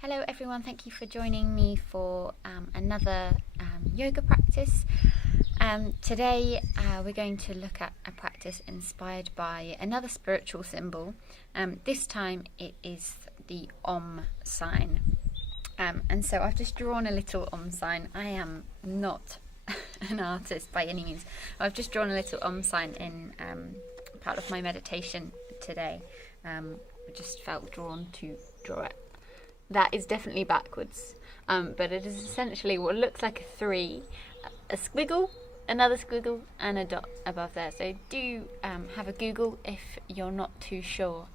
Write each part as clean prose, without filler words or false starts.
Hello everyone, thank you for joining me for another yoga practice. Today we're going to look at a practice inspired by another spiritual symbol. This time it is the Om sign. And so I've just drawn a little Om sign. I am not an artist by any means. I've just drawn a little Om sign in part of my meditation today. I just felt drawn to draw it. That is definitely backwards, but it is essentially what looks like a 3, a squiggle, another squiggle, and a dot above there. So do have a Google if you're not too sure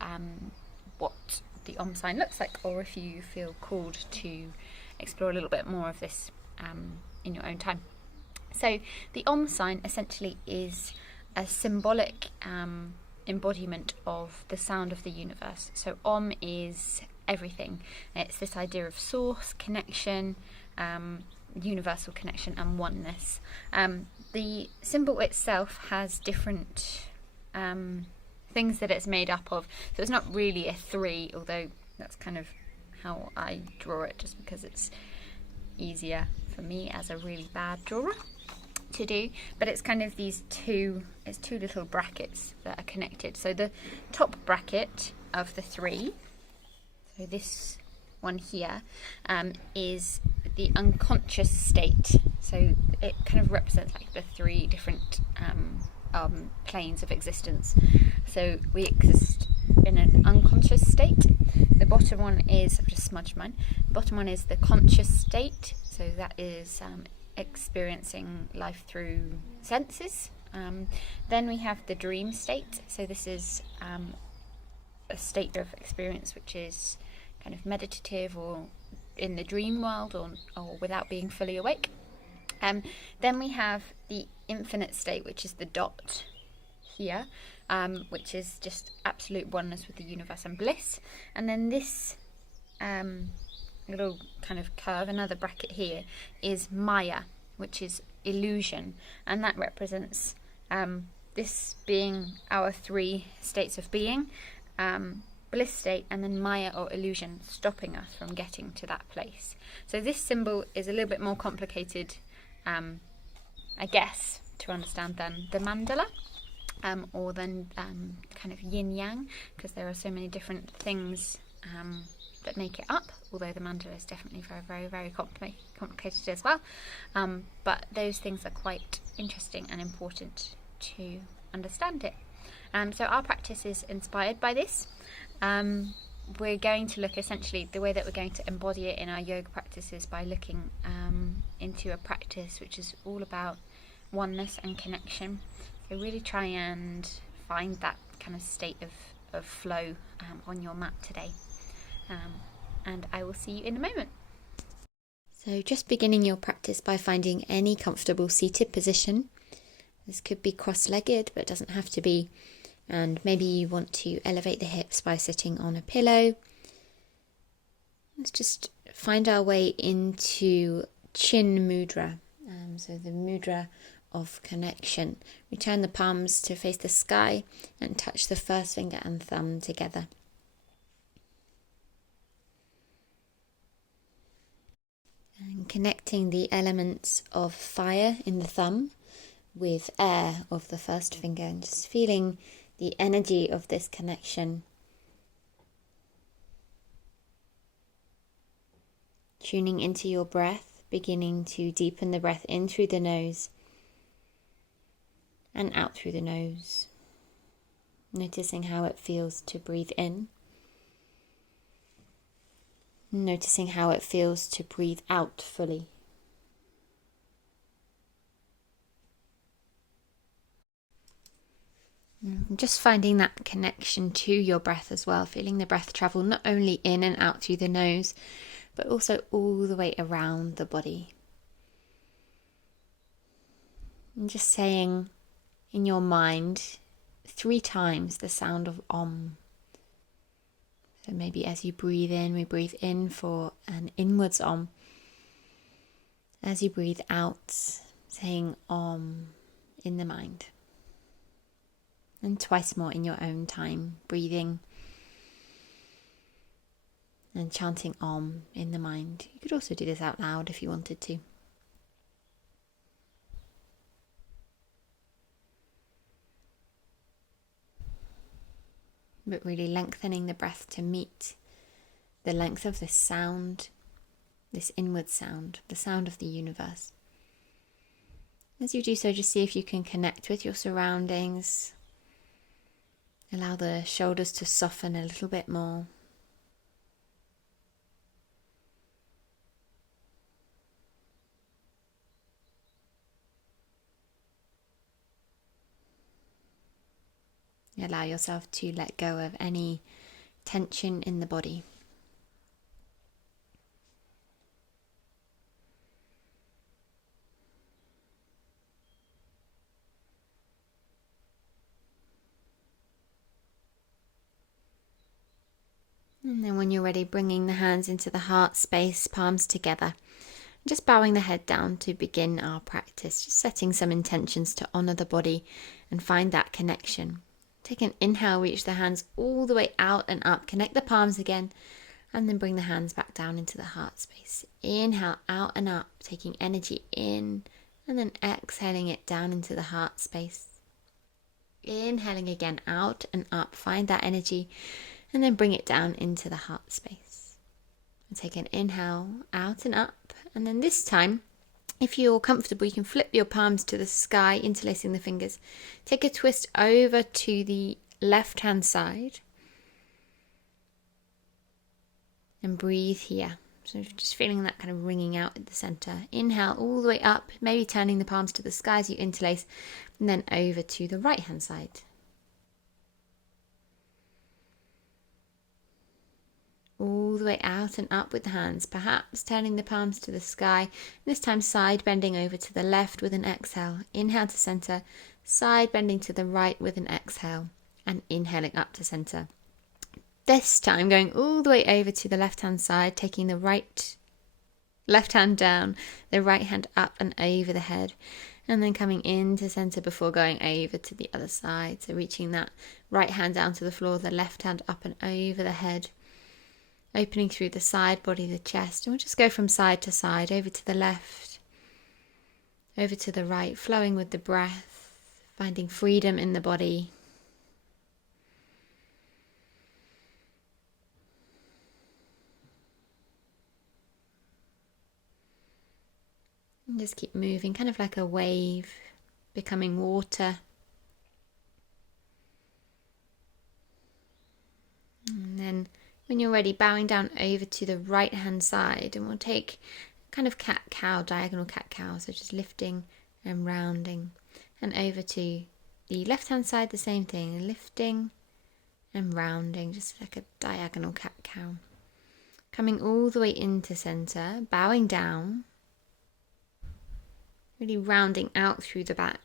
what the Om sign looks like, or if you feel called to explore a little bit more of this in your own time. So the Om sign essentially is a symbolic embodiment of the sound of the universe. So Om is everything. It's this idea of source, connection, universal connection, and oneness. The symbol itself has different things that it's made up of. So it's not really a 3, although that's kind of how I draw it, just because it's easier for me as a really bad drawer to do. But it's kind of these two little brackets that are connected. So the top bracket of the 3, so this one here, is the unconscious state. So it kind of represents like the 3 different planes of existence. So we exist in an unconscious state. The bottom one is, I've just smudged mine, the bottom one is the conscious state. So that is experiencing life through senses. Then we have the dream state. So this is a state of experience which is kind of meditative or in the dream world or without being fully awake. Then we have the infinite state, which is the dot here, which is just absolute oneness with the universe and bliss. And then this little kind of curve, another bracket here, is Maya, which is illusion, and that represents this being our 3 states of being, bliss state, and then Maya or illusion stopping us from getting to that place. So this symbol is a little bit more complicated, I guess, to understand than the mandala, or then kind of yin yang, because there are so many different things that make it up, although the mandala is definitely very, very, very complicated as well. But those things are quite interesting and important to understand it. So our practice is inspired by this. We're going to look, essentially, the way that we're going to embody it in our yoga practices by looking into a practice which is all about oneness and connection. So really try and find that kind of state of flow on your mat today. And I will see you in a moment. So just beginning your practice by finding any comfortable seated position. This could be cross-legged, but it doesn't have to be. And maybe you want to elevate the hips by sitting on a pillow. Let's just find our way into Chin Mudra, so the mudra of connection. We turn the palms to face the sky and touch the first finger and thumb together. And connecting the elements of fire in the thumb with air of the first finger, and just feeling the energy of this connection. Tuning into your breath, beginning to deepen the breath in through the nose and out through the nose. Noticing how it feels to breathe in. Noticing how it feels to breathe out fully. Just finding that connection to your breath as well, feeling the breath travel not only in and out through the nose, but also all the way around the body. And just saying in your mind 3 times the sound of Om. So maybe as you breathe in, we breathe in for an inwards Om. As you breathe out, saying Om in the mind. And twice more in your own time, breathing and chanting Om in the mind. You could also do this out loud if you wanted to. But really lengthening the breath to meet the length of this sound, this inward sound, the sound of the universe. As you do so, just see if you can connect with your surroundings. Allow the shoulders to soften a little bit more. Allow yourself to let go of any tension in the body. And then when you're ready, bringing the hands into the heart space, palms together. Just bowing the head down to begin our practice. Just setting some intentions to honour the body and find that connection. Take an inhale, reach the hands all the way out and up. Connect the palms again. And then bring the hands back down into the heart space. Inhale, out and up, taking energy in. And then exhaling it down into the heart space. Inhaling again, out and up. Find that energy. And then bring it down into the heart space. And take an inhale, out and up. And then this time, if you're comfortable, you can flip your palms to the sky, interlacing the fingers. Take a twist over to the left-hand side. And breathe here. So just feeling that kind of ringing out at the center. Inhale all the way up, maybe turning the palms to the sky as you interlace. And then over to the right-hand side. All the way out and up with the hands, perhaps turning the palms to the sky. This time side bending over to the left with an exhale. Inhale to center, side bending to the right with an exhale, and inhaling up to center. This time going all the way over to the left hand side, taking the left hand down, the right hand up and over the head, and then coming into center before going over to the other side. So reaching that right hand down to the floor, the left hand up and over the head. Opening through the side body, the chest, and we'll just go from side to side, over to the left, over to the right, flowing with the breath, finding freedom in the body. And just keep moving, kind of like a wave, becoming water. And then when you're ready, bowing down over to the right hand side, and we'll take kind of cat-cow, diagonal cat-cow, so just lifting and rounding, and over to the left hand side, the same thing, lifting and rounding, just like a diagonal cat-cow. Coming all the way into center, bowing down, really rounding out through the back,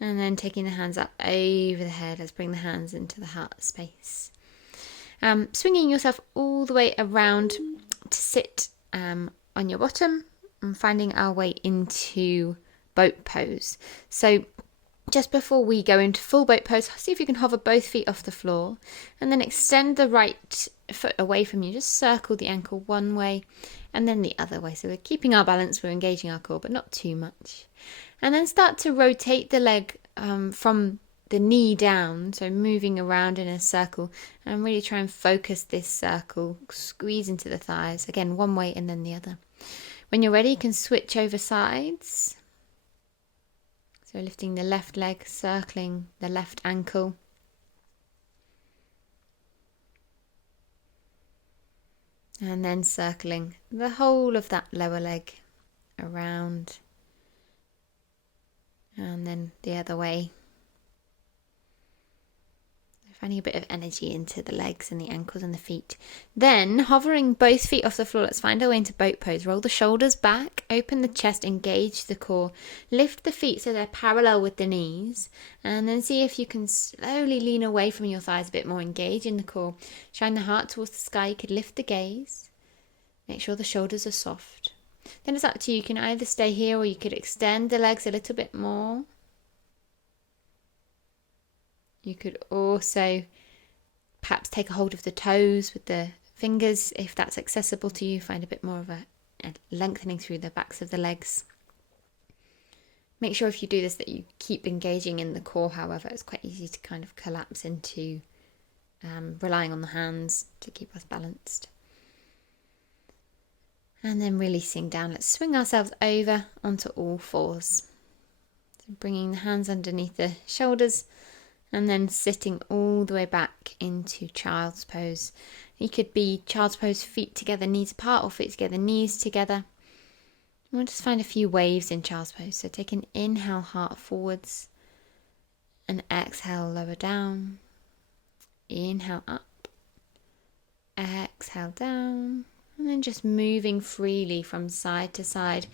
and then taking the hands up over the head. Let's bring the hands into the heart space. Swinging yourself all the way around to sit on your bottom and finding our way into boat pose. So just before we go into full boat pose, see if you can hover both feet off the floor and then extend the right foot away from you. Just circle the ankle one way and then the other way. So we're keeping our balance, we're engaging our core, but not too much. And then start to rotate the leg from the knee down, so moving around in a circle, and really try and focus this circle, squeeze into the thighs, again one way and then the other. When you're ready, you can switch over sides, so lifting the left leg, circling the left ankle, and then circling the whole of that lower leg around, and then the other way. Finding a bit of energy into the legs and the ankles and the feet. Then hovering both feet off the floor, let's find our way into boat pose. Roll the shoulders back, open the chest, engage the core. Lift the feet so they're parallel with the knees. And then see if you can slowly lean away from your thighs a bit more, engage in the core. Shine the heart towards the sky. You could lift the gaze. Make sure the shoulders are soft. Then it's up to you. You can either stay here or you could extend the legs a little bit more. You could also perhaps take a hold of the toes with the fingers, if that's accessible to you. Find a bit more of a lengthening through the backs of the legs. Make sure if you do this that you keep engaging in the core, however. It's quite easy to kind of collapse into relying on the hands to keep us balanced. And then releasing down. Let's swing ourselves over onto all fours. So bringing the hands underneath the shoulders and then sitting all the way back into child's pose. You could be child's pose, feet together, knees apart, or feet together, knees together. We'll just find a few waves in child's pose. So take an inhale, heart forwards, and exhale, lower down. Inhale up, exhale down, and then just moving freely from side to side,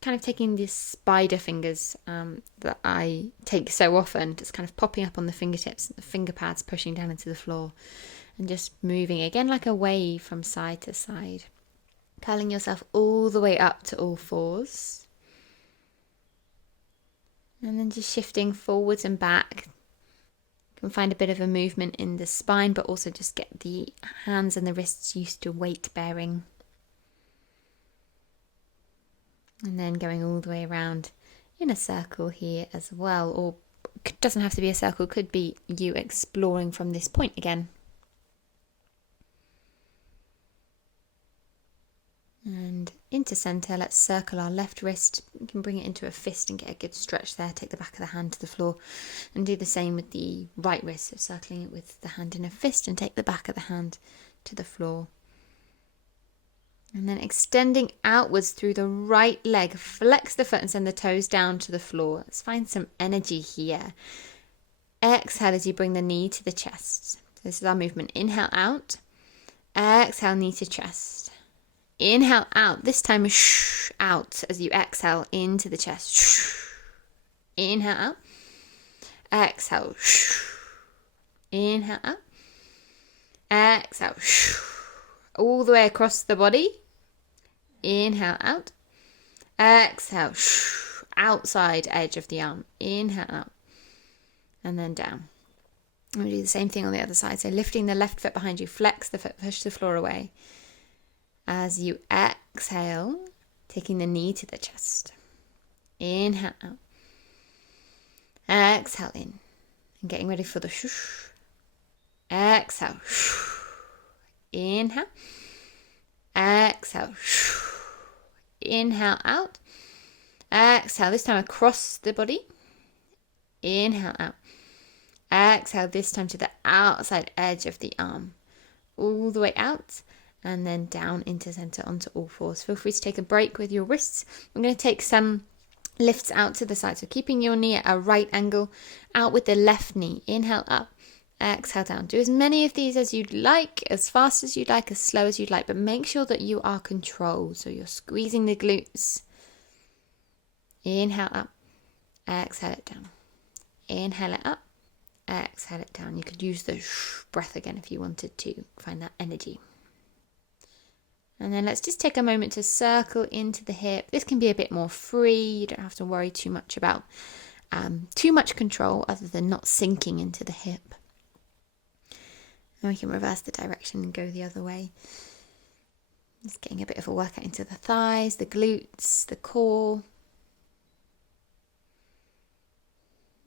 kind of taking these spider fingers that I take so often, just kind of popping up on the fingertips, the finger pads pushing down into the floor, and just moving again like a wave from side to side. Curling yourself all the way up to all fours. And then just shifting forwards and back. You can find a bit of a movement in the spine, but also just get the hands and the wrists used to weight bearing. And then going all the way around in a circle here as well. Or it doesn't have to be a circle, could be you exploring from this point again. And into centre, let's circle our left wrist. You can bring it into a fist and get a good stretch there. Take the back of the hand to the floor and do the same with the right wrist. So circling it with the hand in a fist and take the back of the hand to the floor. And then extending outwards through the right leg, flex the foot and send the toes down to the floor. Let's find some energy here. Exhale as you bring the knee to the chest. So this is our movement. Inhale out. Exhale, knee to chest. Inhale out. This time out as you exhale into the chest. Inhale out. Exhale. Inhale out. Exhale. All the way across the body. Inhale out. Exhale. Outside edge of the arm. Inhale out. And then down. And we do the same thing on the other side. So lifting the left foot behind you. Flex the foot. Push the floor away. As you exhale, taking the knee to the chest. Inhale out. Exhale in. And getting ready for the shush. Exhale. Inhale. Exhale. Inhale out. Exhale. This time across the body. Inhale out. Exhale. This time to the outside edge of the arm. All the way out. And then down into centre onto all fours. Feel free to take a break with your wrists. I'm going to take some lifts out to the side. So keeping your knee at a right angle, out with the left knee. Inhale up, exhale down. Do as many of these as you'd like, as fast as you'd like, as slow as you'd like, but make sure that you are controlled. So you're squeezing the glutes. Inhale up, exhale it down. Inhale it up, exhale it down. You could use the breath again if you wanted to find that energy. And then let's just take a moment to circle into the hip. This can be a bit more free. You don't have to worry too much about too much control other than not sinking into the hip. And we can reverse the direction and go the other way. Just getting a bit of a workout into the thighs, the glutes, the core.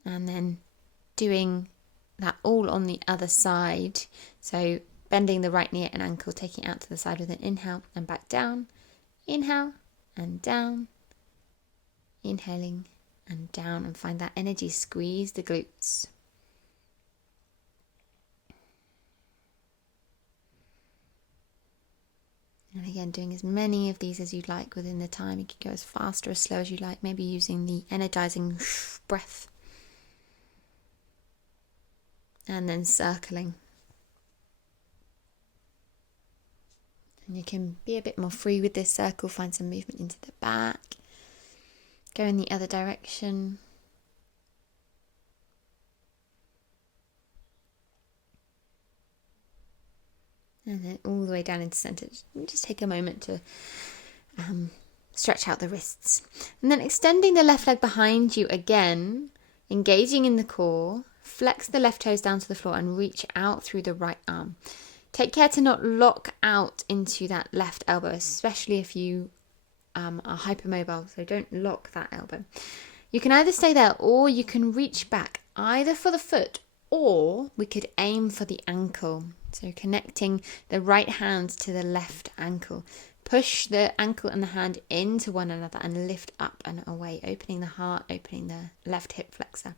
And then doing that all on the other side. So bending the right knee at an ankle, taking it out to the side with an inhale and back down. Inhale and down. Inhaling and down, and find that energy. Squeeze the glutes. And again, doing as many of these as you'd like within the time. You can go as fast or as slow as you like, maybe using the energizing breath. And then circling. And you can be a bit more free with this circle, find some movement into the back, go in the other direction. And then all the way down into centre. Just take a moment to stretch out the wrists. And then extending the left leg behind you again, engaging in the core, flex the left toes down to the floor and reach out through the right arm. Take care to not lock out into that left elbow, especially if you are hypermobile, so don't lock that elbow. You can either stay there or you can reach back, either for the foot or we could aim for the ankle. So connecting the right hand to the left ankle. Push the ankle and the hand into one another and lift up and away, opening the heart, opening the left hip flexor.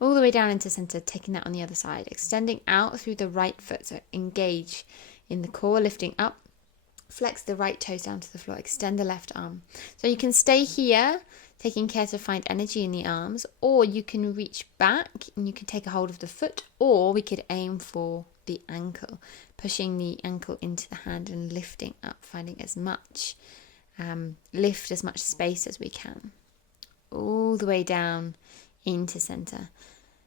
All the way down into center, taking that on the other side. Extending out through the right foot, so engage in the core, lifting up. Flex the right toes down to the floor, extend the left arm. So you can stay here, taking care to find energy in the arms, or you can reach back and you can take a hold of the foot, or we could aim for the ankle, pushing the ankle into the hand and lifting up, finding as much lift, as much space as we can. All the way down into center.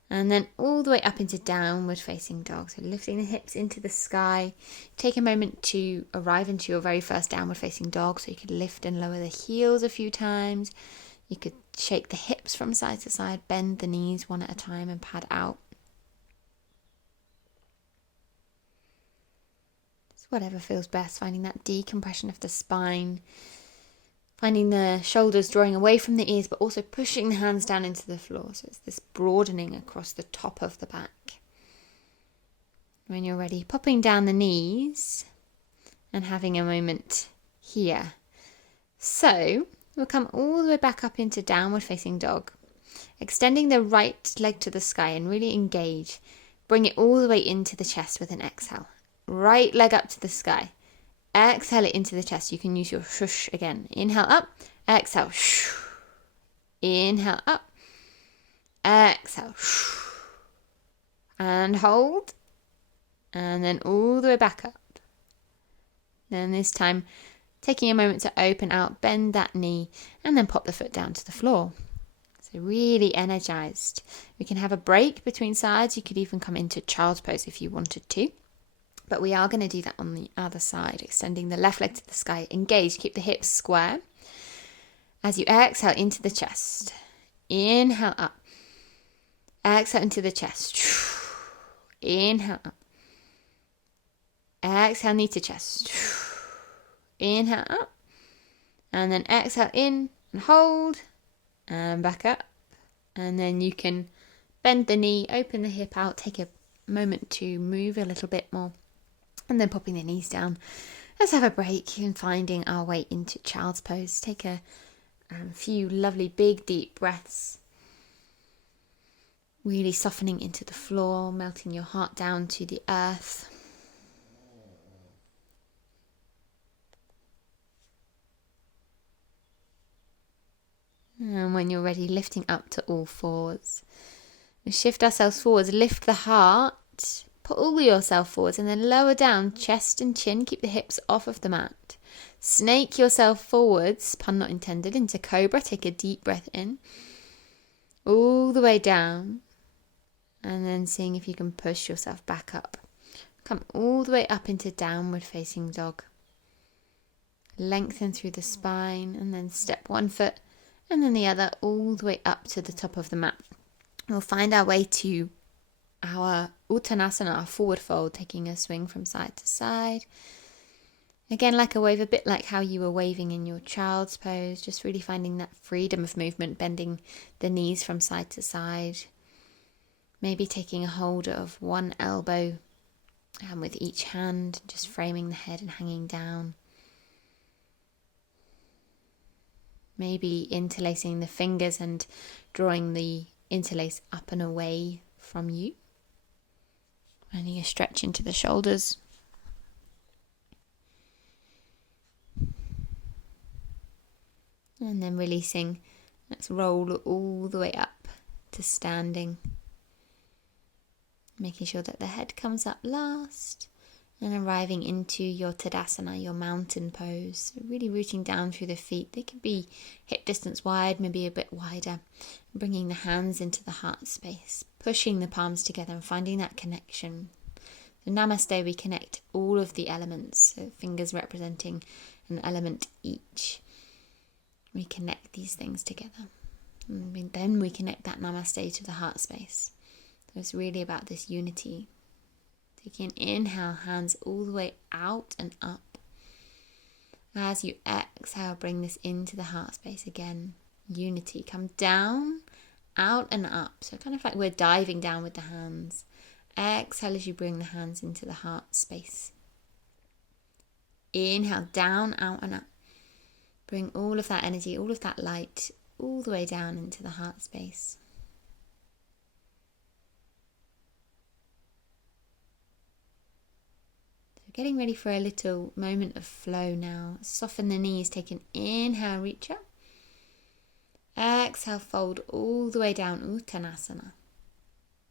And then all the way up into downward facing dog. So lifting the hips into the sky. Take a moment to arrive into your very first downward facing dog. So you could lift and lower the heels a few times. You could shake the hips from side to side. Bend the knees one at a time and pad out. Just whatever feels best. Finding that decompression of the spine. Finding the shoulders drawing away from the ears, but also pushing the hands down into the floor. So it's this broadening across the top of the back. When you're ready, popping down the knees and having a moment here. So we'll come all the way back up into downward facing dog. Extending the right leg to the sky and really engage. Bring it all the way into the chest with an exhale. Right leg up to the sky. Exhale it into the chest. You can use your shush again. Inhale up, exhale, shh. Inhale up, exhale, shh. And hold. And then all the way back up. Then this time, taking a moment to open out, bend that knee, and then pop the foot down to the floor. So really energized. We can have a break between sides. You could even come into child's pose if you wanted to. But we are going to do that on the other side, extending the left leg to the sky. Engage, keep the hips square. As you exhale into the chest. Inhale up. Exhale into the chest. Inhale up. Exhale, knee to chest. Inhale up. And then exhale in and hold. And back up. And then you can bend the knee, open the hip out, take a moment to move a little bit more. And then popping the knees down. Let's have a break and finding our way into child's pose. Take a few lovely big deep breaths. Really softening into the floor, melting your heart down to the earth. And when you're ready, lifting up to all fours. We shift ourselves forwards, lift the heart. Pull yourself forwards and then lower down, chest and chin. Keep the hips off of the mat. Snake yourself forwards, pun not intended, into cobra. Take a deep breath in. All the way down. And then seeing if you can push yourself back up. Come all the way up into downward facing dog. Lengthen through the spine and then step one foot and then the other all the way up to the top of the mat. We'll find our way to our Uttanasana, our forward fold, taking a swing from side to side. Again, like a wave, a bit like how you were waving in your child's pose, just really finding that freedom of movement, bending the knees from side to side. Maybe taking a hold of one elbow and with each hand, just framing the head and hanging down. Maybe interlacing the fingers and drawing the interlace up and away from you. Finding a stretch into the shoulders. And then releasing. Let's roll all the way up to standing. Making sure that the head comes up last. And arriving into your Tadasana, your mountain pose. So really rooting down through the feet. They can be hip distance wide, maybe a bit wider. Bringing the hands into the heart space. Pushing the palms together and finding that connection. So Namaste, we connect all of the elements. So fingers representing an element each. We connect these things together. And then we connect that Namaste to the heart space. So it's really about this unity. Take an inhale, hands all the way out and up. As you exhale, bring this into the heart space again. Unity. Come down, out and up. So kind of like we're diving down with the hands. Exhale as you bring the hands into the heart space. Inhale, down, out and up. Bring all of that energy, all of that light, all the way down into the heart space. So getting ready for a little moment of flow now. Soften the knees, take an inhale, reach up. Exhale, fold all the way down, Uttanasana.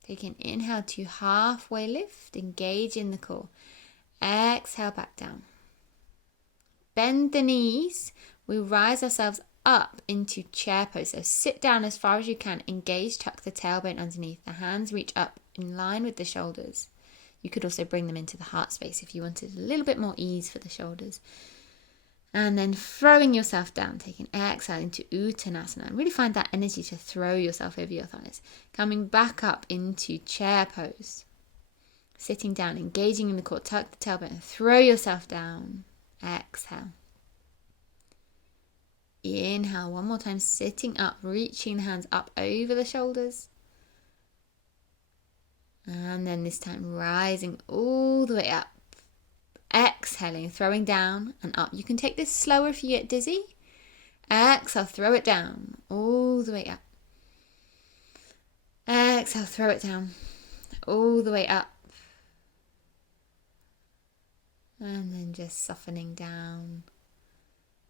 Take an inhale to halfway lift, engage in the core. Exhale, back down. Bend the knees. We rise ourselves up into chair pose. So sit down as far as you can. Engage, tuck the tailbone underneath. The hands reach up in line with the shoulders. You could also bring them into the heart space if you wanted a little bit more ease for the shoulders. And then throwing yourself down, taking exhale into Uttanasana. And really find that energy to throw yourself over your thighs. Coming back up into chair pose. Sitting down, engaging in the core, tuck the tailbone, and throw yourself down. Exhale. Inhale, one more time, sitting up, reaching the hands up over the shoulders. And then this time rising all the way up. Exhaling, throwing down and up. You can take this slower if you get dizzy. Exhale, throw it down, all the way up. Exhale, throw it down, all the way up. And then just softening down.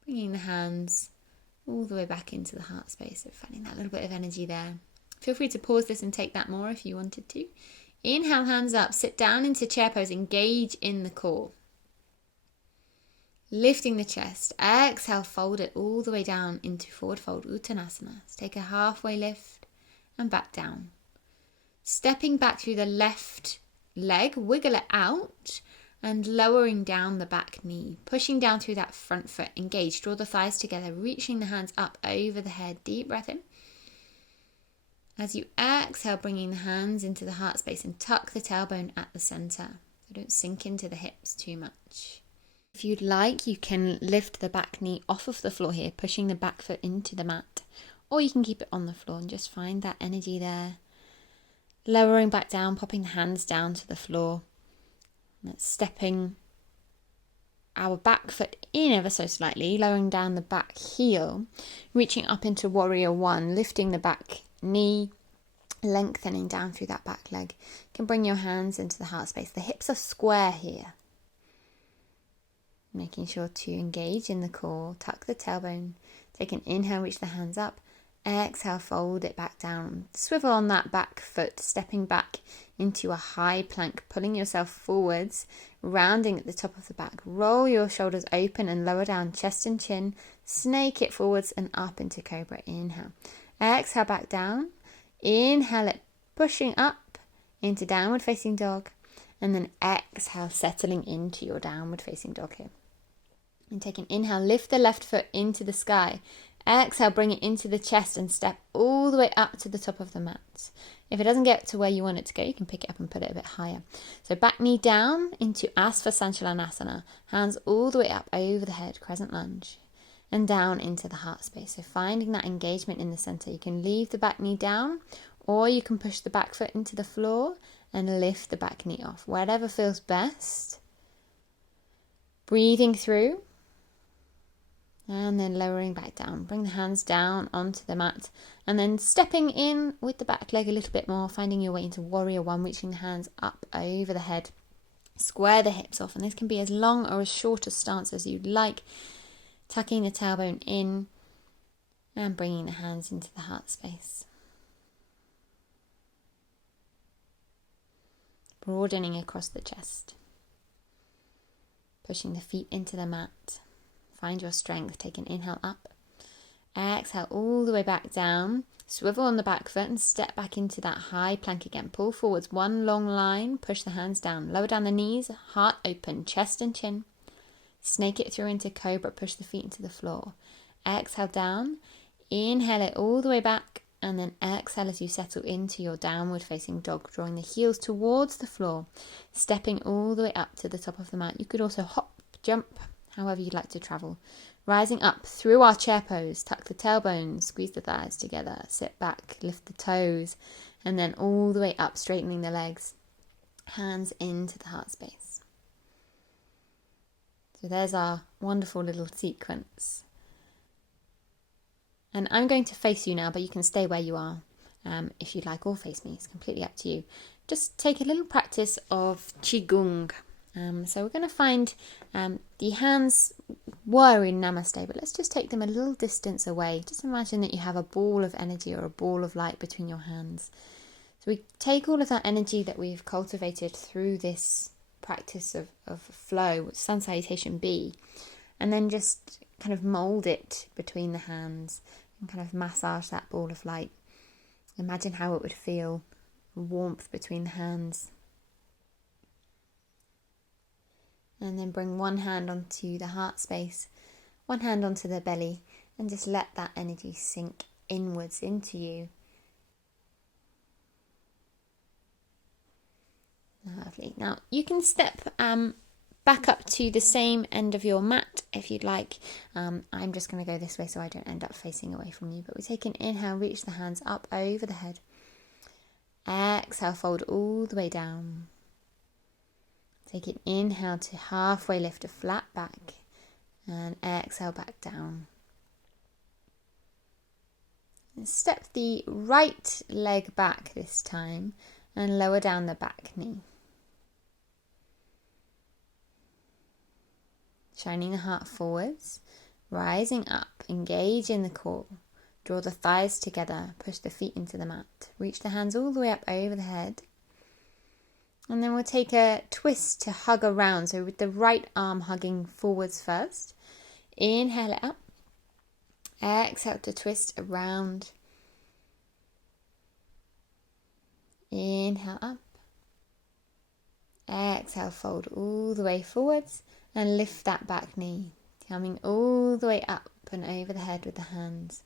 Bringing the hands all the way back into the heart space. So finding that little bit of energy there. Feel free to pause this and take that more if you wanted to. Inhale, hands up, sit down into chair pose, engage in the core. Lifting the chest, exhale, fold it all the way down into forward fold, Uttanasana. So take a halfway lift and back down. Stepping back through the left leg, wiggle it out and lowering down the back knee. Pushing down through that front foot, engage, draw the thighs together, reaching the hands up over the head. Deep breath in. As you exhale, bringing the hands into the heart space and tuck the tailbone at the center. So don't sink into the hips too much. If you'd like, you can lift the back knee off of the floor here, pushing the back foot into the mat. Or you can keep it on the floor and just find that energy there. Lowering back down, popping the hands down to the floor. That's stepping our back foot in ever so slightly, lowering down the back heel, reaching up into warrior one, lifting the back knee, lengthening down through that back leg. You can bring your hands into the heart space. The hips are square here. Making sure to engage in the core, tuck the tailbone, take an inhale, reach the hands up, exhale, fold it back down, swivel on that back foot, stepping back into a high plank, pulling yourself forwards, rounding at the top of the back, roll your shoulders open and lower down, chest and chin, snake it forwards and up into cobra, inhale, exhale, back down, inhale it, pushing up into downward facing dog, and then exhale, settling into your downward facing dog here. And take an inhale, lift the left foot into the sky. Exhale, bring it into the chest and step all the way up to the top of the mat. If it doesn't get to where you want it to go, you can pick it up and put it a bit higher. So back knee down into Asva Sanchalanasana. Hands all the way up over the head, crescent lunge. And down into the heart space. So finding that engagement in the center. You can leave the back knee down, or you can push the back foot into the floor and lift the back knee off. Whatever feels best. Breathing through. And then lowering back down. Bring the hands down onto the mat. And then stepping in with the back leg a little bit more. Finding your way into warrior one. Reaching the hands up over the head. Square the hips off. And this can be as long or as short a stance as you'd like. Tucking the tailbone in. And bringing the hands into the heart space. Broadening across the chest. Pushing the feet into the mat. Find your strength. Take an inhale up. Exhale all the way back down. Swivel on the back foot and step back into that high plank again. Pull forwards, one long line. Push the hands down. Lower down the knees. Heart open. Chest and chin. Snake it through into cobra. Push the feet into the floor. Exhale down. Inhale it all the way back. And then exhale as you settle into your downward facing dog, drawing the heels towards the floor, stepping all the way up to the top of the mat. You could also hop, jump, however you'd like to travel. Rising up through our chair pose, tuck the tailbone, squeeze the thighs together, sit back, lift the toes, and then all the way up, straightening the legs. Hands into the heart space. So there's our wonderful little sequence. And I'm going to face you now, but you can stay where you are if you'd like, or face me. It's completely up to you. Just take a little practice of Qigong. So we're going to find the hands were in Namaste, but let's just take them a little distance away. Just imagine that you have a ball of energy or a ball of light between your hands. So we take all of that energy that we've cultivated through this practice of flow, sun salutation B, and then just kind of mould it between the hands and kind of massage that ball of light. Imagine how it would feel, warmth between the hands. And then bring one hand onto the heart space, one hand onto the belly, and just let that energy sink inwards into you. Lovely. Now you can step back up to the same end of your mat if you'd like. I'm just going to go this way so I don't end up facing away from you. But we take an inhale, reach the hands up over the head. Exhale, fold all the way down. Take an inhale to halfway lift a flat back, and exhale back down. And step the right leg back this time and lower down the back knee. Shining the heart forwards, rising up, engage in the core. Draw the thighs together, push the feet into the mat. Reach the hands all the way up over the head. And then we'll take a twist to hug around. So with the right arm hugging forwards first. Inhale it up. Exhale to twist around. Inhale up. Exhale, fold all the way forwards and lift that back knee. Coming all the way up and over the head with the hands.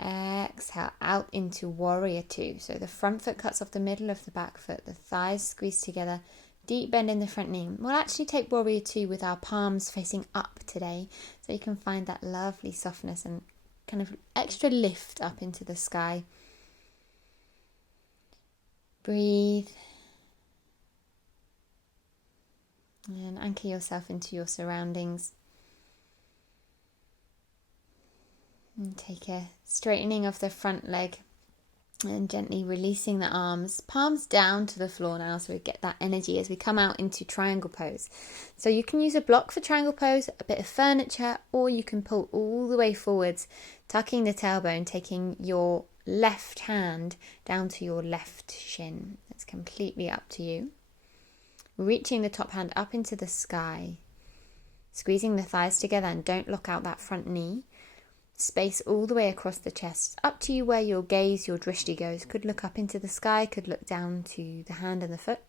Exhale out into warrior two. So the front foot cuts off the middle of the back foot. The thighs squeeze together. Deep bend in the front knee. We'll actually take warrior two with our palms facing up today. So you can find that lovely softness and kind of extra lift up into the sky. Breathe. And anchor yourself into your surroundings. And take a straightening of the front leg and gently releasing the arms, palms down to the floor now, so we get that energy as we come out into triangle pose. So you can use a block for triangle pose, a bit of furniture, or you can pull all the way forwards, tucking the tailbone, taking your left hand down to your left shin. It's completely up to you. Reaching the top hand up into the sky, squeezing the thighs together and don't lock out that front knee. Space all the way across the chest. Up to you where your gaze, your drishti goes. Could look up into the sky, could look down to the hand and the foot.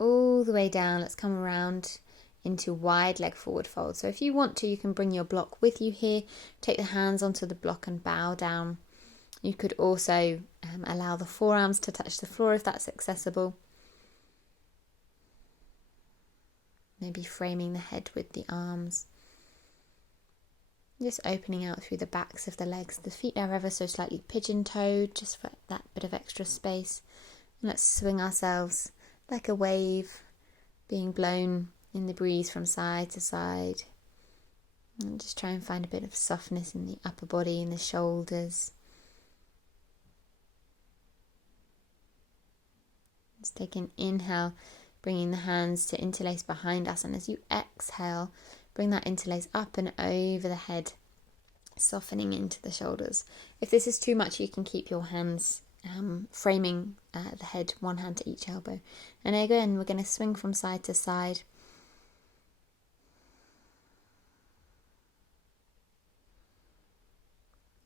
All the way down, let's come around into wide leg forward fold. So if you want to, you can bring your block with you here. Take the hands onto the block and bow down. You could also allow the forearms to touch the floor if that's accessible. Maybe framing the head with the arms. Just opening out through the backs of the legs. The feet are ever so slightly pigeon-toed, just for that bit of extra space. And let's swing ourselves like a wave being blown in the breeze from side to side. And just try and find a bit of softness in the upper body and the shoulders. Let's take an inhale, bringing the hands to interlace behind us, and as you exhale, bring that interlace up and over the head, softening into the shoulders. If this is too much, you can keep your hands framing the head, one hand to each elbow. And again, we're going to swing from side to side.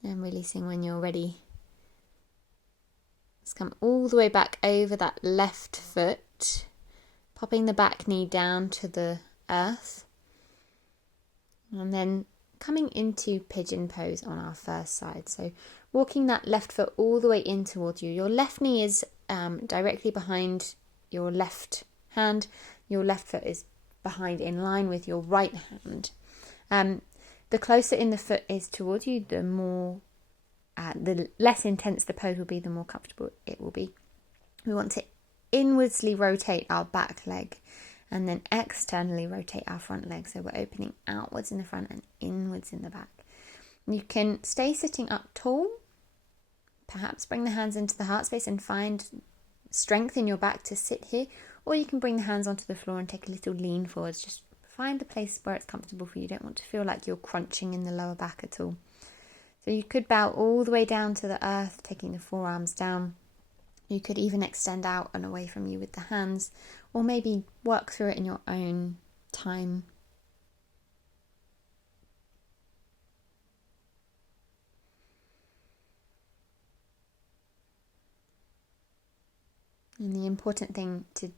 And releasing when you're ready. Let's come all the way back over that left foot. Popping the back knee down to the earth. And then coming into pigeon pose on our first side. So walking that left foot all the way in towards you. Your left knee is directly behind your left hand. Your left foot is behind in line with your right hand. The closer in the foot is towards you, the less intense the pose will be, the more comfortable it will be. We want to inwardsly rotate our back leg and then externally rotate our front leg. So we're opening outwards in the front and inwards in the back. You can stay sitting up tall. Perhaps bring the hands into the heart space and find strength in your back to sit here. Or you can bring the hands onto the floor and take a little lean forwards. Just find the place where it's comfortable for you. You don't want to feel like you're crunching in the lower back at all. So you could bow all the way down to the earth, taking the forearms down. You could even extend out and away from you with the hands, or maybe work through it in your own time. And the important thing to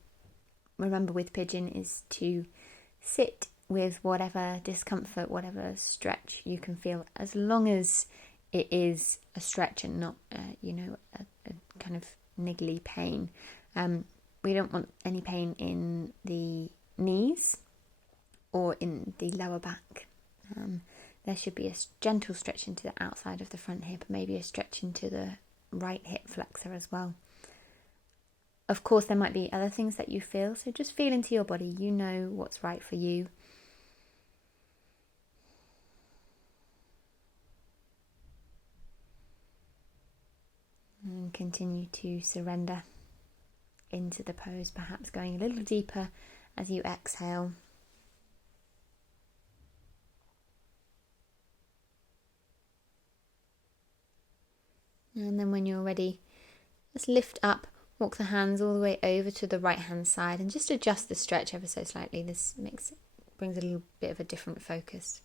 remember with pigeon is to sit with whatever discomfort, whatever stretch you can feel, as long as it is a stretch and not, a kind of niggly pain. We don't want any pain in the knees or in the lower back. There should be a gentle stretch into the outside of the front hip, maybe a stretch into the right hip flexor as well. Of course, there might be other things that you feel, so just feel into your body. You know what's right for you. And continue to surrender into the pose, perhaps going a little deeper as you exhale. And then when you're ready, just lift up, walk the hands all the way over to the right hand side and just adjust the stretch ever so slightly. This brings a little bit of a different focus.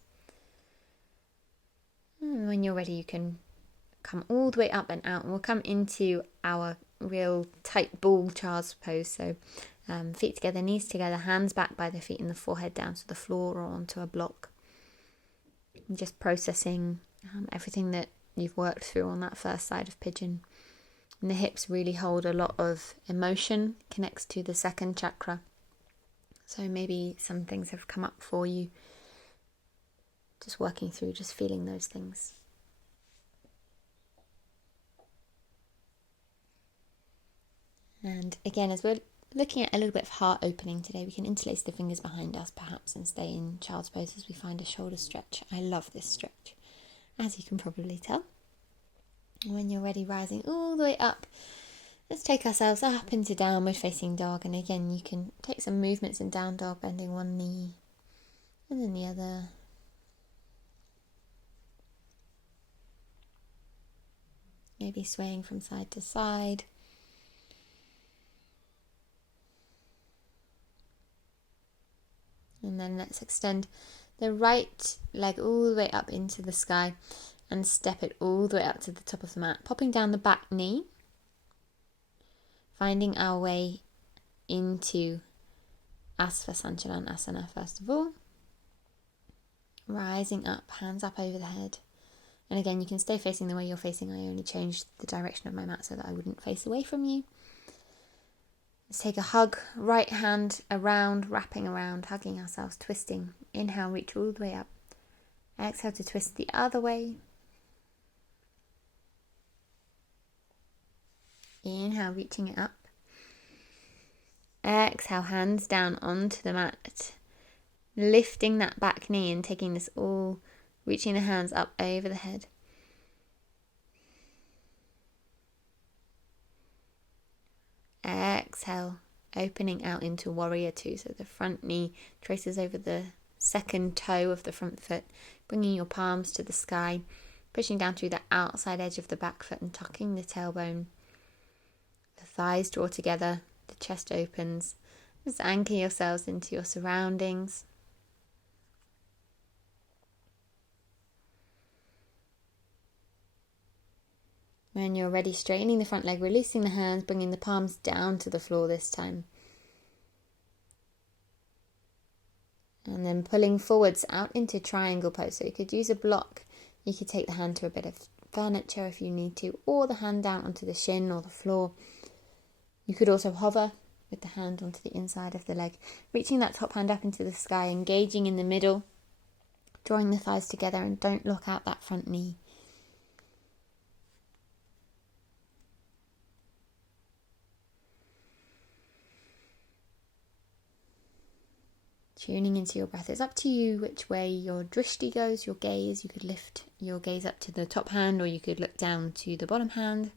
And when you're ready, you can come all the way up and out, and we'll come into our real tight bull child's pose. So feet together, knees together, hands back by the feet and the forehead down to the floor or onto a block. And just processing everything that you've worked through on that first side of pigeon. And the hips really hold a lot of emotion, connects to the second chakra. So maybe some things have come up for you. Just working through, just feeling those things. And again, as we're looking at a little bit of heart opening today, we can interlace the fingers behind us perhaps and stay in child's pose as we find a shoulder stretch. I love this stretch, as you can probably tell. And when you're ready, rising all the way up, let's take ourselves up into downward facing dog. And again, you can take some movements in down dog, bending one knee and then the other. Maybe swaying from side to side. And then let's extend the right leg all the way up into the sky and step it all the way up to the top of the mat. Popping down the back knee. Finding our way into Asana first of all. Rising up, hands up over the head. And again, you can stay facing the way you're facing. I only changed the direction of my mat so that I wouldn't face away from you. Let's take a hug, right hand around, wrapping around, hugging ourselves, twisting. Inhale, reach all the way up. Exhale to twist the other way. Inhale, reaching it up. Exhale, hands down onto the mat. Lifting that back knee and taking this all, reaching the hands up over the head. Exhale, opening out into warrior two. So the front knee traces over the second toe of the front foot, bringing your palms to the sky, pushing down through the outside edge of the back foot and tucking the tailbone. The thighs draw together, the chest opens. Just anchor yourselves into your surroundings. When you're ready, straightening the front leg, releasing the hands, bringing the palms down to the floor this time. And then pulling forwards out into triangle pose. So you could use a block. You could take the hand to a bit of furniture if you need to, or the hand down onto the shin or the floor. You could also hover with the hand onto the inside of the leg, reaching that top hand up into the sky, engaging in the middle, drawing the thighs together, and don't lock out that front knee. Tuning into your breath. It's up to you which way your drishti goes, your gaze. You could lift your gaze up to the top hand, or you could look down to the bottom hand.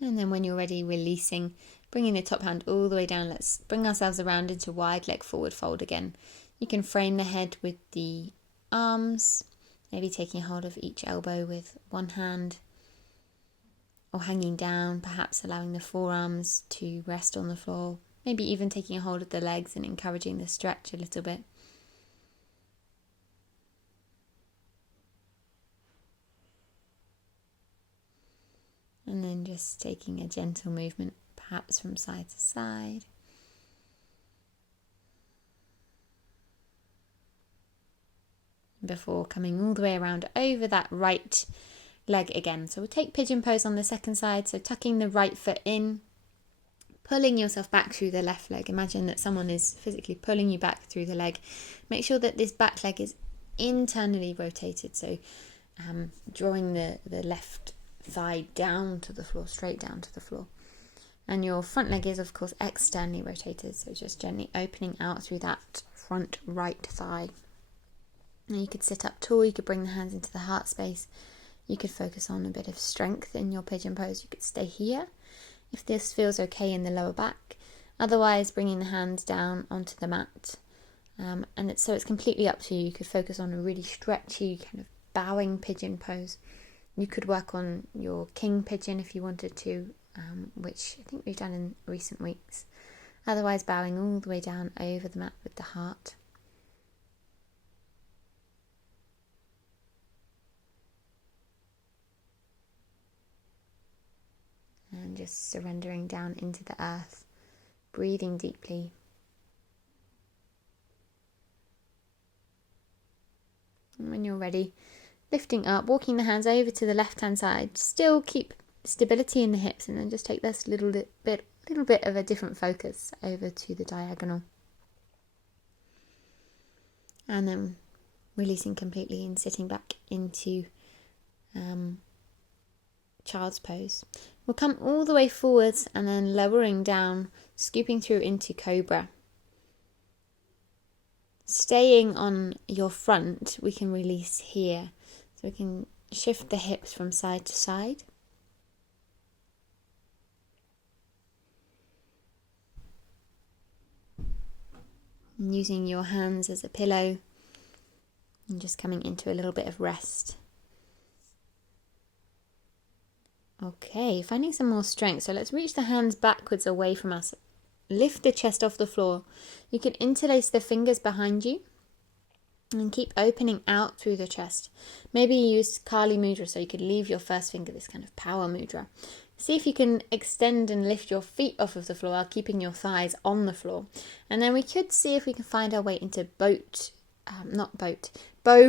And then when you're ready, releasing, bringing the top hand all the way down. Let's bring ourselves around into wide leg forward fold again. You can frame the head with the arms, maybe taking hold of each elbow with one hand, or hanging down, perhaps allowing the forearms to rest on the floor, maybe even taking a hold of the legs and encouraging the stretch a little bit. And then just taking a gentle movement, perhaps from side to side. Before coming all the way around over that right leg again. So we'll take pigeon pose on the second side. So tucking the right foot in, pulling yourself back through the left leg. Imagine that someone is physically pulling you back through the leg. Make sure that this back leg is internally rotated. So drawing the left thigh down to the floor, straight down to the floor. And your front leg is, of course, externally rotated. So just gently opening out through that front right thigh. Now you could sit up tall, you could bring the hands into the heart space. You could focus on a bit of strength in your pigeon pose. You could stay here if this feels okay in the lower back. Otherwise, bringing the hands down onto the mat. So it's completely up to you. You could focus on a really stretchy kind of bowing pigeon pose. You could work on your king pigeon if you wanted to, which I think we've done in recent weeks. Otherwise, bowing all the way down over the mat with the heart. And just surrendering down into the earth, breathing deeply. And when you're ready, lifting up, walking the hands over to the left-hand side. Still keep stability in the hips, and then just take this little bit of a different focus over to the diagonal. And then releasing completely and sitting back into child's pose. We'll come all the way forwards and then lowering down, scooping through into cobra. Staying on your front, we can release here. So we can shift the hips from side to side. And using your hands as a pillow and just coming into a little bit of rest. Okay, finding some more strength. So let's reach the hands backwards away from us. Lift the chest off the floor. You can interlace the fingers behind you and keep opening out through the chest. Maybe use Kali Mudra, so you could leave your first finger, this kind of power mudra. See if you can extend and lift your feet off of the floor while keeping your thighs on the floor. And then we could see if we can find our way into bow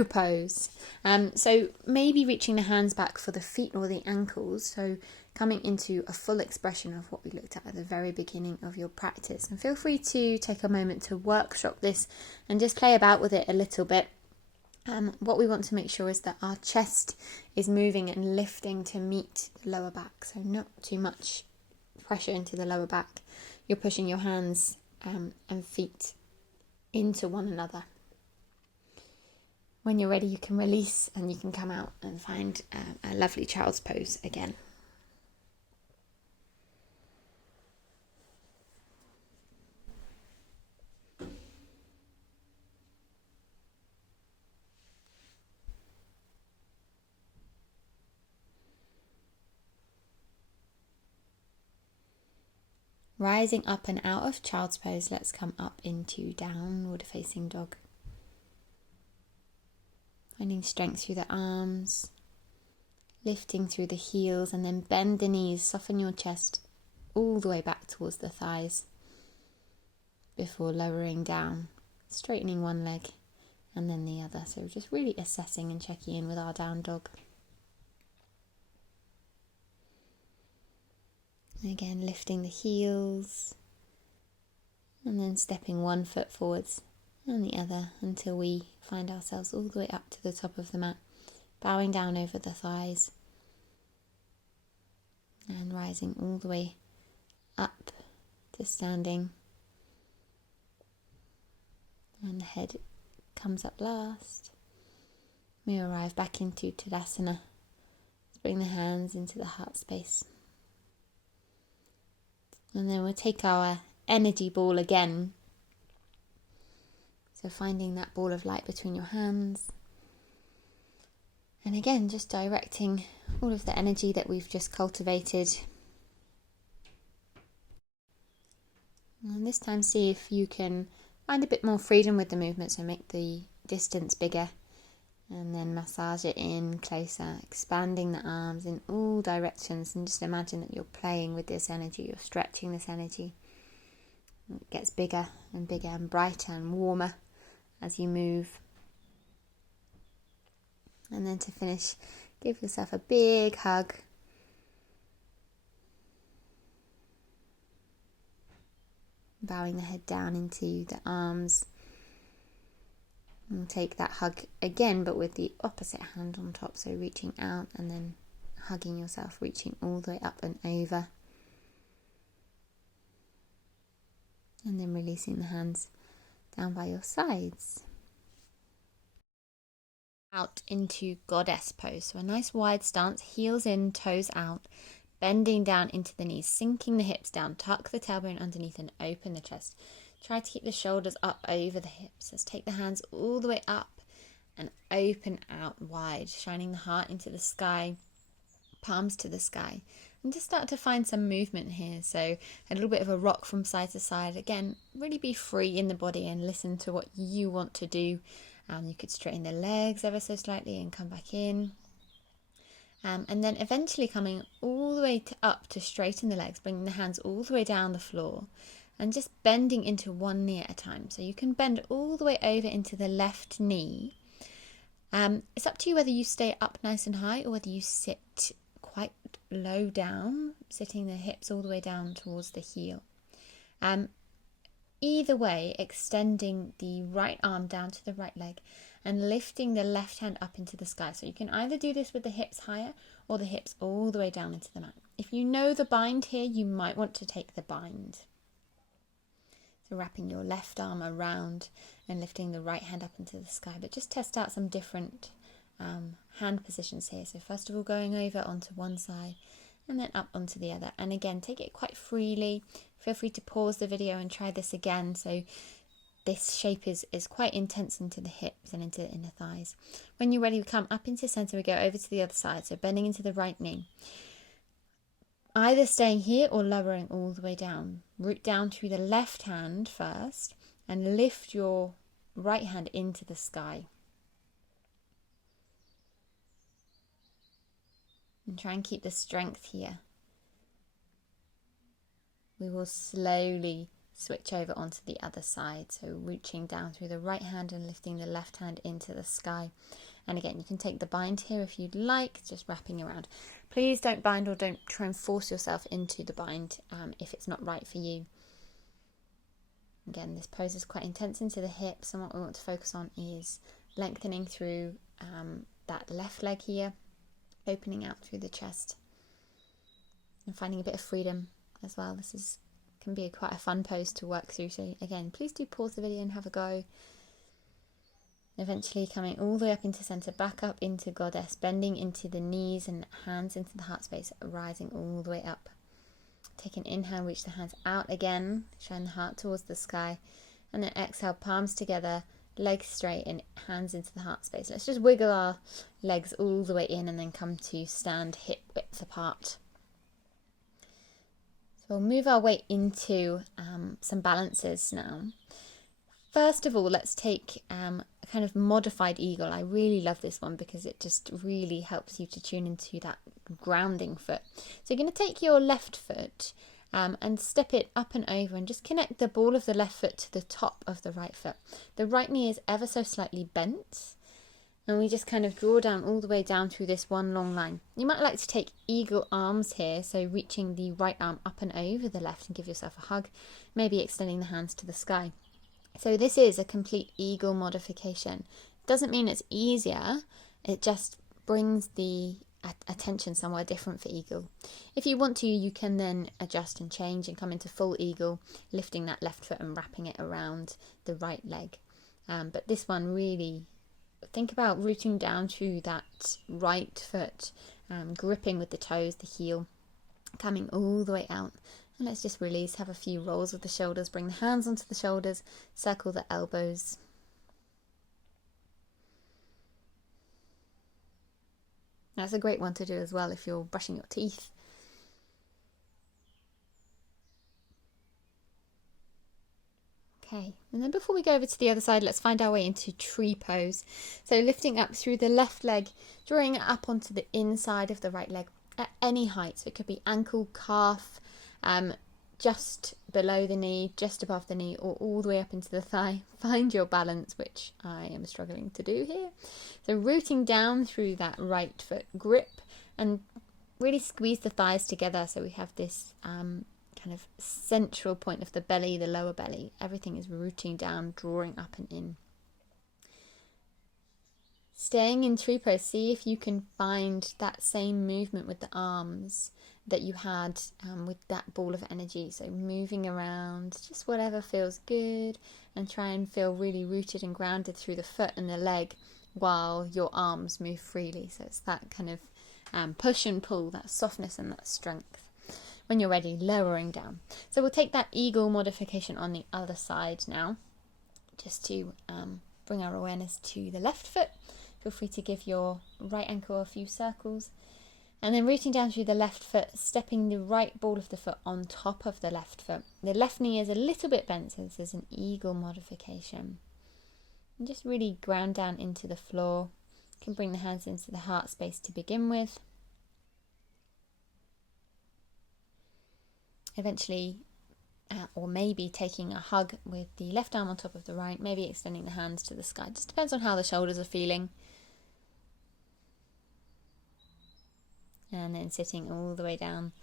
pose. So maybe reaching the hands back for the feet or the ankles. So coming into a full expression of what we looked at the very beginning of your practice. And feel free to take a moment to workshop this and just play about with it a little bit. What we want to make sure is that our chest is moving and lifting to meet the lower back. So not too much pressure into the lower back. You're pushing your hands and feet into one another. When you're ready, you can release and you can come out and find a lovely child's pose again. Rising up and out of child's pose, let's come up into downward facing dog. Finding strength through the arms, lifting through the heels, and then bend the knees, soften your chest all the way back towards the thighs before lowering down, straightening one leg and then the other. So just really assessing and checking in with our down dog. And again, lifting the heels and then stepping one foot forwards and the other until we find ourselves all the way up to the top of the mat, bowing down over the thighs and rising all the way up to standing, and the head comes up last. We arrive back into Tadasana. Let's bring the hands into the heart space, and then we'll take our energy ball again. So finding that ball of light between your hands, and again just directing all of the energy that we've just cultivated. And this time see if you can find a bit more freedom with the movement, so make the distance bigger and then massage it in closer, expanding the arms in all directions, and just imagine that you're playing with this energy, you're stretching this energy. It gets bigger and bigger and brighter and warmer as you move. And then to finish, give yourself a big hug. Bowing the head down into the arms. And take that hug again, but with the opposite hand on top. So reaching out and then hugging yourself, reaching all the way up and over. And then releasing the hands down by your sides. Out into goddess pose. So a nice wide stance, heels in, toes out. Bending down into the knees, sinking the hips down, tuck the tailbone underneath and open the chest. Try to keep the shoulders up over the hips. Let's take the hands all the way up and open out wide, shining the heart into the sky, palms to the sky. And just start to find some movement here. So a little bit of a rock from side to side. Again, really be free in the body and listen to what you want to do. You could straighten the legs ever so slightly and come back in. And then eventually coming all the way up to straighten the legs, bringing the hands all the way down the floor and just bending into one knee at a time. So you can bend all the way over into the left knee. It's up to you whether you stay up nice and high or whether you sit quite low down, sitting the hips all the way down towards the heel. Either way, extending the right arm down to the right leg and lifting the left hand up into the sky. So you can either do this with the hips higher or the hips all the way down into the mat. If you know the bind here, you might want to take the bind. So wrapping your left arm around and lifting the right hand up into the sky. But just test out some different hand positions here. So first of all, going over onto one side and then up onto the other. And again, take it quite freely. Feel free to pause the video and try this again. So this shape is quite intense into the hips and into the inner thighs. When you're ready, we come up into center. We go over to the other side. So bending into the right knee. Either staying here or lowering all the way down. Root down through the left hand first and lift your right hand into the sky. And try and keep the strength here. We will slowly switch over onto the other side. So reaching down through the right hand and lifting the left hand into the sky. And again, you can take the bind here if you'd like, just wrapping around. Please don't bind or don't try and force yourself into the bind if it's not right for you. Again, this pose is quite intense into the hips, and what we want to focus on is lengthening through that left leg here, opening out through the chest, and finding a bit of freedom as well. This can be quite a fun pose to work through. So again, please do pause the video and have a go. Eventually coming all the way up into center, back up into goddess, bending into the knees and hands into the heart space, rising all the way up. Take an inhale, reach the hands out again, shine the heart towards the sky, and then exhale, palms together, legs straight and hands into the heart space. Let's just wiggle our legs all the way in and then come to stand hip width apart. So we'll move our way into some balances now. first of all, let's take a kind of modified eagle. I really love this one because it just really helps you to tune into that grounding foot. So you're going to take your left foot and step it up and over and just connect the ball of the left foot to the top of the right foot. The right knee is ever so slightly bent, and we just kind of draw down all the way down through this one long line. You might like to take eagle arms here, so reaching the right arm up and over the left and give yourself a hug, maybe extending the hands to the sky. So this is a complete eagle modification. Doesn't mean it's easier, it just brings the attention somewhere different for eagle. If you want to, you can then adjust and change and come into full eagle, lifting that left foot and wrapping it around the right leg. But this one, really think about rooting down through that right foot, gripping with the toes, the heel, coming all the way out. And let's just release, have a few rolls of the shoulders, bring the hands onto the shoulders, circle the elbows. That's a great one to do as well if you're brushing your teeth. Okay, and then before we go over to the other side, let's find our way into tree pose. So lifting up through the left leg, drawing it up onto the inside of the right leg at any height. So it could be ankle, calf, just below the knee, just above the knee, or all the way up into the thigh. Find your balance, which I am struggling to do here. So rooting down through that right foot, grip and really squeeze the thighs together so we have this kind of central point of the belly, the lower belly. Everything is rooting down, drawing up and in. Staying in tree pose, see if you can find that same movement with the arms that you had with that ball of energy. So moving around, just whatever feels good, and try and feel really rooted and grounded through the foot and the leg while your arms move freely. So it's that kind of push and pull, that softness and that strength. When you're ready, lowering down. So we'll take that eagle modification on the other side now, just to bring our awareness to the left foot. Feel free to give your right ankle a few circles. And then rooting down through the left foot, stepping the right ball of the foot on top of the left foot. The left knee is a little bit bent, so this is an eagle modification. And just really ground down into the floor. You can bring the hands into the heart space to begin with. Eventually, or maybe taking a hug with the left arm on top of the right, maybe extending the hands to the sky. Just depends on how the shoulders are feeling. And then sitting all the way down,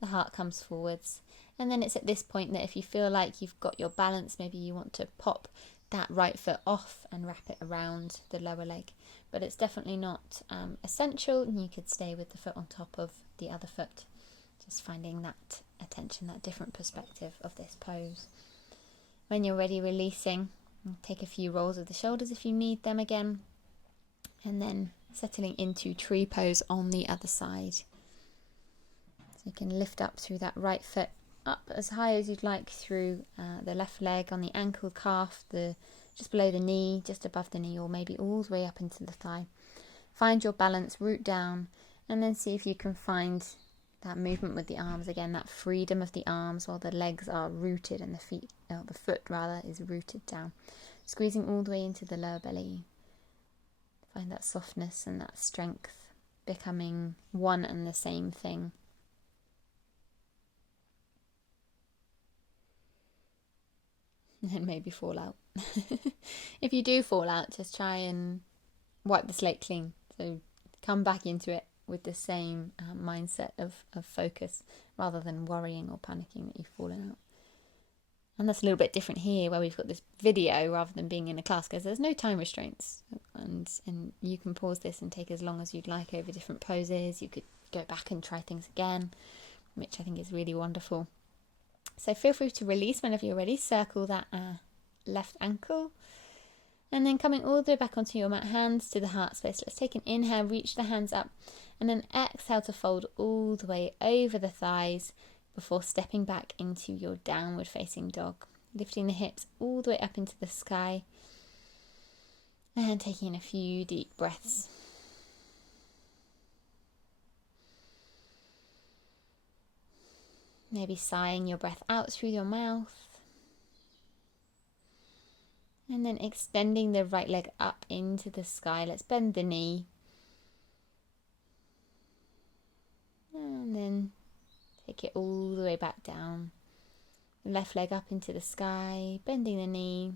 the heart comes forwards. And then it's at this point that if you feel like you've got your balance, maybe you want to pop that right foot off and wrap it around the lower leg. But it's definitely not essential, and you could stay with the foot on top of the other foot. Just finding that attention, that different perspective of this pose. When you're ready, releasing. Take a few rolls of the shoulders if you need them again. And then settling into tree pose on the other side. So you can lift up through that right foot, up as high as you'd like through the left leg, on the ankle, calf, just below the knee, just above the knee, or maybe all the way up into the thigh. Find your balance, root down, and then see if you can find that movement with the arms again, that freedom of the arms while the legs are rooted and the foot rather is rooted down. Squeezing all the way into the lower belly. Find that softness and that strength becoming one and the same thing. And then maybe fall out. If you do fall out, just try and wipe the slate clean. So come back into it with the same mindset of focus, rather than worrying or panicking that you've fallen out. And that's a little bit different here, where we've got this video rather than being in a class, because there's no time restraints, and you can pause this and take as long as you'd like over different poses. You could go back and try things again, which I think is really wonderful. So feel free to release whenever you're ready. Circle that left ankle, and then coming all the way back onto your mat, hands to the heart space. Let's take an inhale, reach the hands up, and then exhale to fold all the way over the thighs before stepping back into your downward facing dog. Lifting the hips all the way up into the sky and taking a few deep breaths. Maybe sighing your breath out through your mouth. And then extending the right leg up into the sky. Let's bend the knee. And then take it all the way back down. Left leg up into the sky, bending the knee.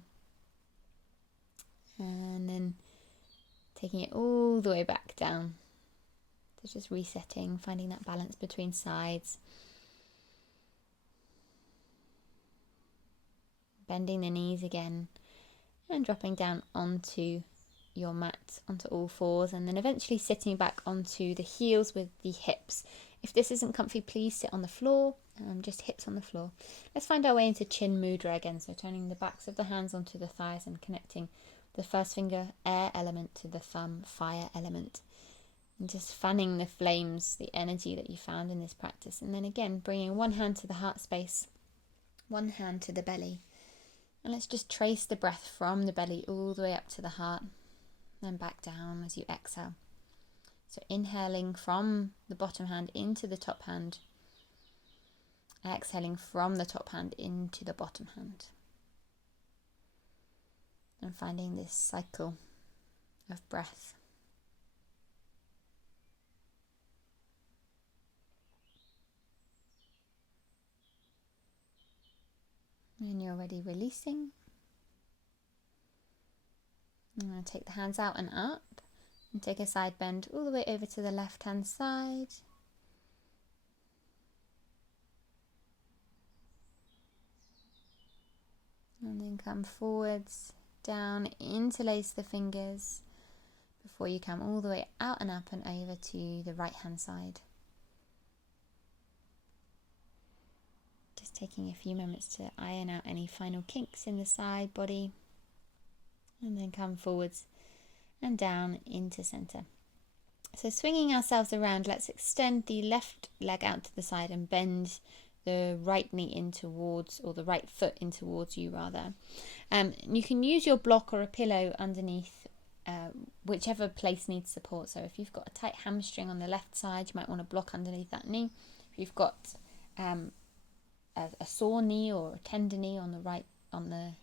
And then taking it all the way back down. So just resetting, finding that balance between sides. Bending the knees again and dropping down onto your mat, onto all fours, and then eventually sitting back onto the heels with the hips. If this isn't comfy, please sit on the floor, just hips on the floor. Let's find our way into chin mudra again, so turning the backs of the hands onto the thighs and connecting the first finger, air element, to the thumb, fire element. And just fanning the flames, the energy that you found in this practice. And then again, bringing one hand to the heart space, one hand to the belly. And let's just trace the breath from the belly all the way up to the heart, then back down as you exhale. So inhaling from the bottom hand into the top hand, exhaling from the top hand into the bottom hand. And finding this cycle of breath. When you're ready, releasing. I'm going to take the hands out and up and take a side bend all the way over to the left hand side. And then come forwards, down, interlace the fingers before you come all the way out and up and over to the right hand side. Just taking a few moments to iron out any final kinks in the side body. And then come forwards and down into center. So swinging ourselves around, let's extend the left leg out to the side and bend the right knee in towards, or the right foot in towards you rather. You can use your block or a pillow underneath, whichever place needs support. So if you've got a tight hamstring on the left side, you might want a block underneath that knee. If you've got a sore knee or a tender knee on the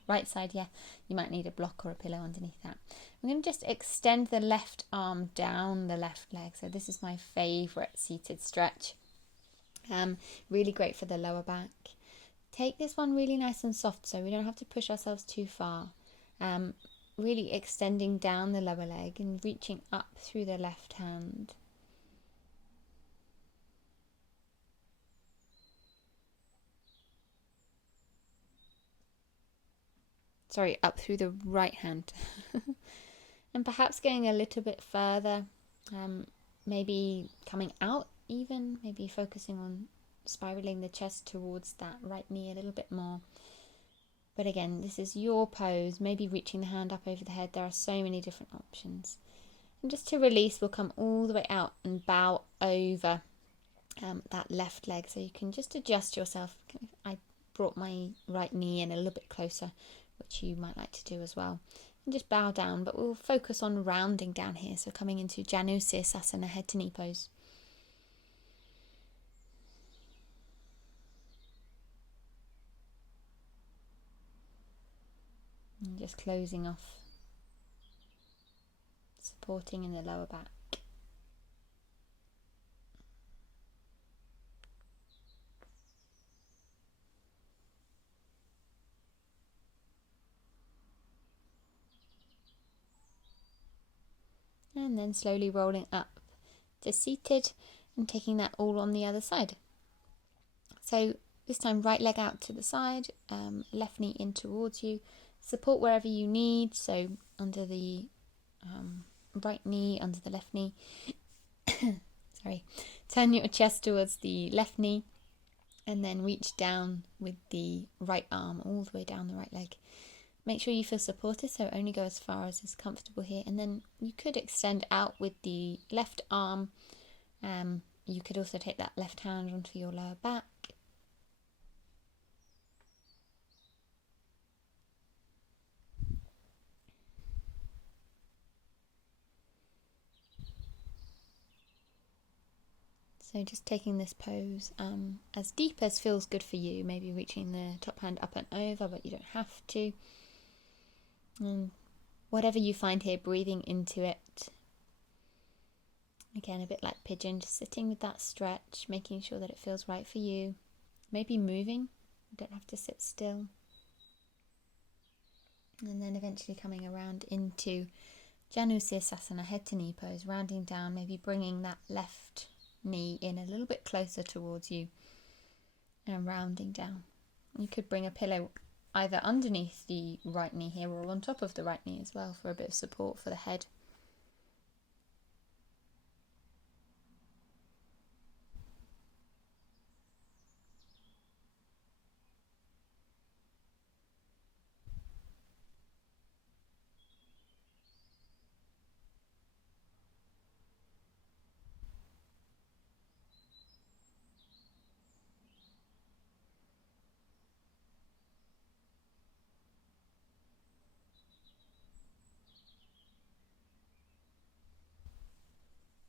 right side, you might need a block or a pillow underneath that. I'm going to just extend the left arm down the left leg. So this is my favorite seated stretch. Really great for the lower back. Take this one really nice and soft so we don't have to push ourselves too far. Really extending down the lower leg and reaching up through the left hand. Sorry, up through the right hand. And perhaps going a little bit further, maybe coming out even, maybe focusing on spiraling the chest towards that right knee a little bit more. But again, this is your pose, maybe reaching the hand up over the head. There are so many different options. And just to release, we'll come all the way out and bow over that left leg. So you can just adjust yourself. I brought my right knee in a little bit closer, which you might like to do as well. And just bow down, but we'll focus on rounding down here. So coming into Janu Sirsasana, head to knee pose. And just closing off, supporting in the lower back. And then slowly rolling up to seated and taking that all on the other side. So this time right leg out to the side, left knee in towards you. Support wherever you need, so under the right knee, under the left knee. Sorry. Turn your chest towards the left knee and then reach down with the right arm all the way down the right leg. Make sure you feel supported, so only go as far as is comfortable here. And then you could extend out with the left arm. You could also take that left hand onto your lower back. So just taking this pose as deep as feels good for you. Maybe reaching the top hand up and over, but you don't have to. And whatever you find here, breathing into it. Again, a bit like pigeon, just sitting with that stretch, making sure that it feels right for you. Maybe moving, you don't have to sit still. And then eventually coming around into Janu Sirsasana, head to knee pose, rounding down, maybe bringing that left knee in a little bit closer towards you and rounding down. You could bring a pillow either underneath the right knee here or on top of the right knee as well for a bit of support for the head.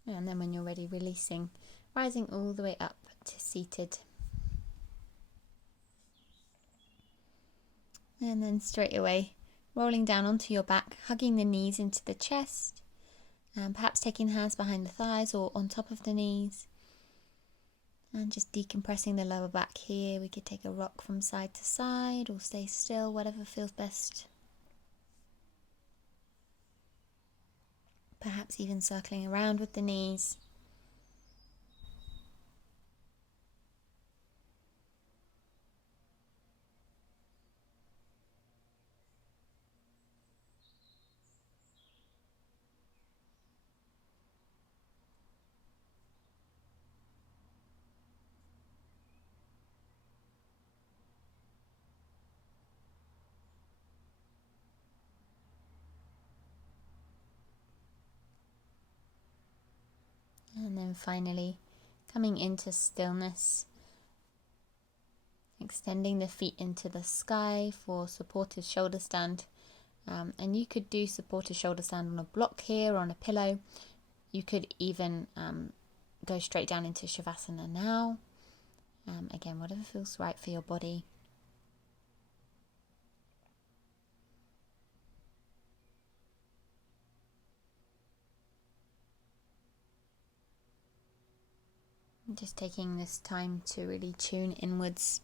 And then when you're ready, releasing, rising all the way up to seated. And then straight away, rolling down onto your back, hugging the knees into the chest, and perhaps taking the hands behind the thighs or on top of the knees. And just decompressing the lower back here. We could take a rock from side to side or stay still, whatever feels best. Perhaps even circling around with the knees. And then finally, coming into stillness, extending the feet into the sky for supported shoulder stand. And you could do supported shoulder stand on a block here, or on a pillow. You could even go straight down into Shavasana now. Again, whatever feels right for your body. Just taking this time to really tune inwards.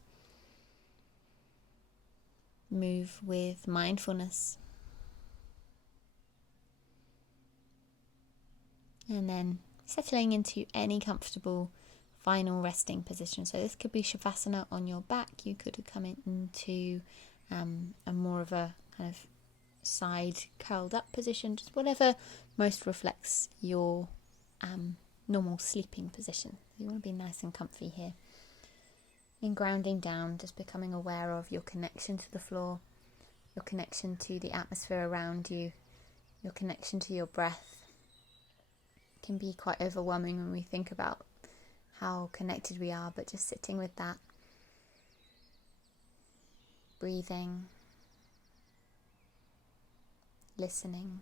Move with mindfulness. And then settling into any comfortable final resting position. So this could be Shavasana on your back. You could come into a more of a kind of side curled up position. Just whatever most reflects your normal sleeping position. You want to be nice and comfy here. In grounding down, just becoming aware of your connection to the floor, your connection to the atmosphere around you, your connection to your breath. It can be quite overwhelming when we think about how connected we are, but just sitting with that, breathing, listening.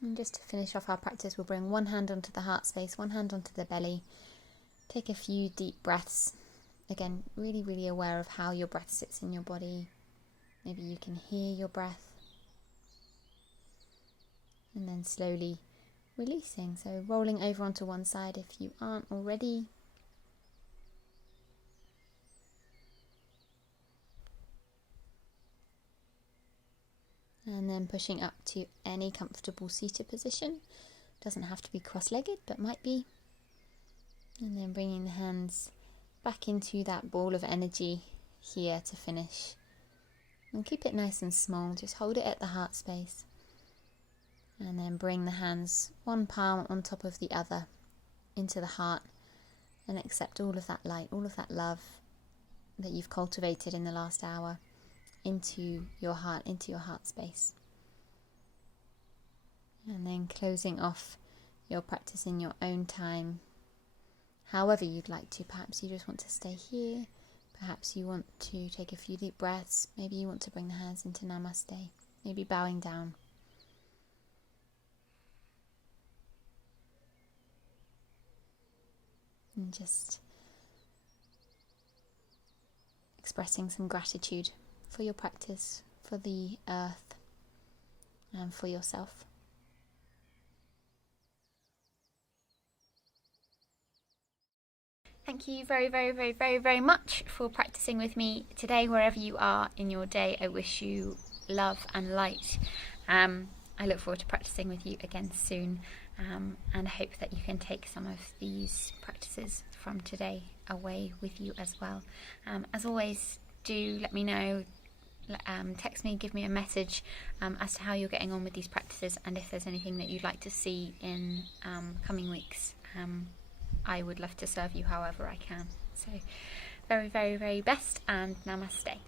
And just to finish off our practice, we'll bring one hand onto the heart space, one hand onto the belly. Take a few deep breaths. Again, really, really aware of how your breath sits in your body. Maybe you can hear your breath. And then slowly releasing. So rolling over onto one side if you aren't already. And then pushing up to any comfortable seated position. Doesn't have to be cross-legged, but might be. And then bringing the hands back into that ball of energy here to finish. And keep it nice and small, just hold it at the heart space. And then bring the hands, one palm on top of the other, into the heart. And accept all of that light, all of that love that you've cultivated in the last hour into your heart space. And then closing off your practice in your own time. However you'd like to. Perhaps you just want to stay here. Perhaps you want to take a few deep breaths. Maybe you want to bring the hands into Namaste. Maybe bowing down. And just expressing some gratitude for your practice, for the earth, and for yourself. Thank you very, very, very, very, very much for practicing with me today, wherever you are in your day. I wish you love and light. I look forward to practicing with you again soon, and I hope that you can take some of these practices from today away with you as well. As always, do let me know. Text me, give me a message as to how you're getting on with these practices, and if there's anything that you'd like to see in coming weeks. I would love to serve you however I can. So very, very, very best, and namaste.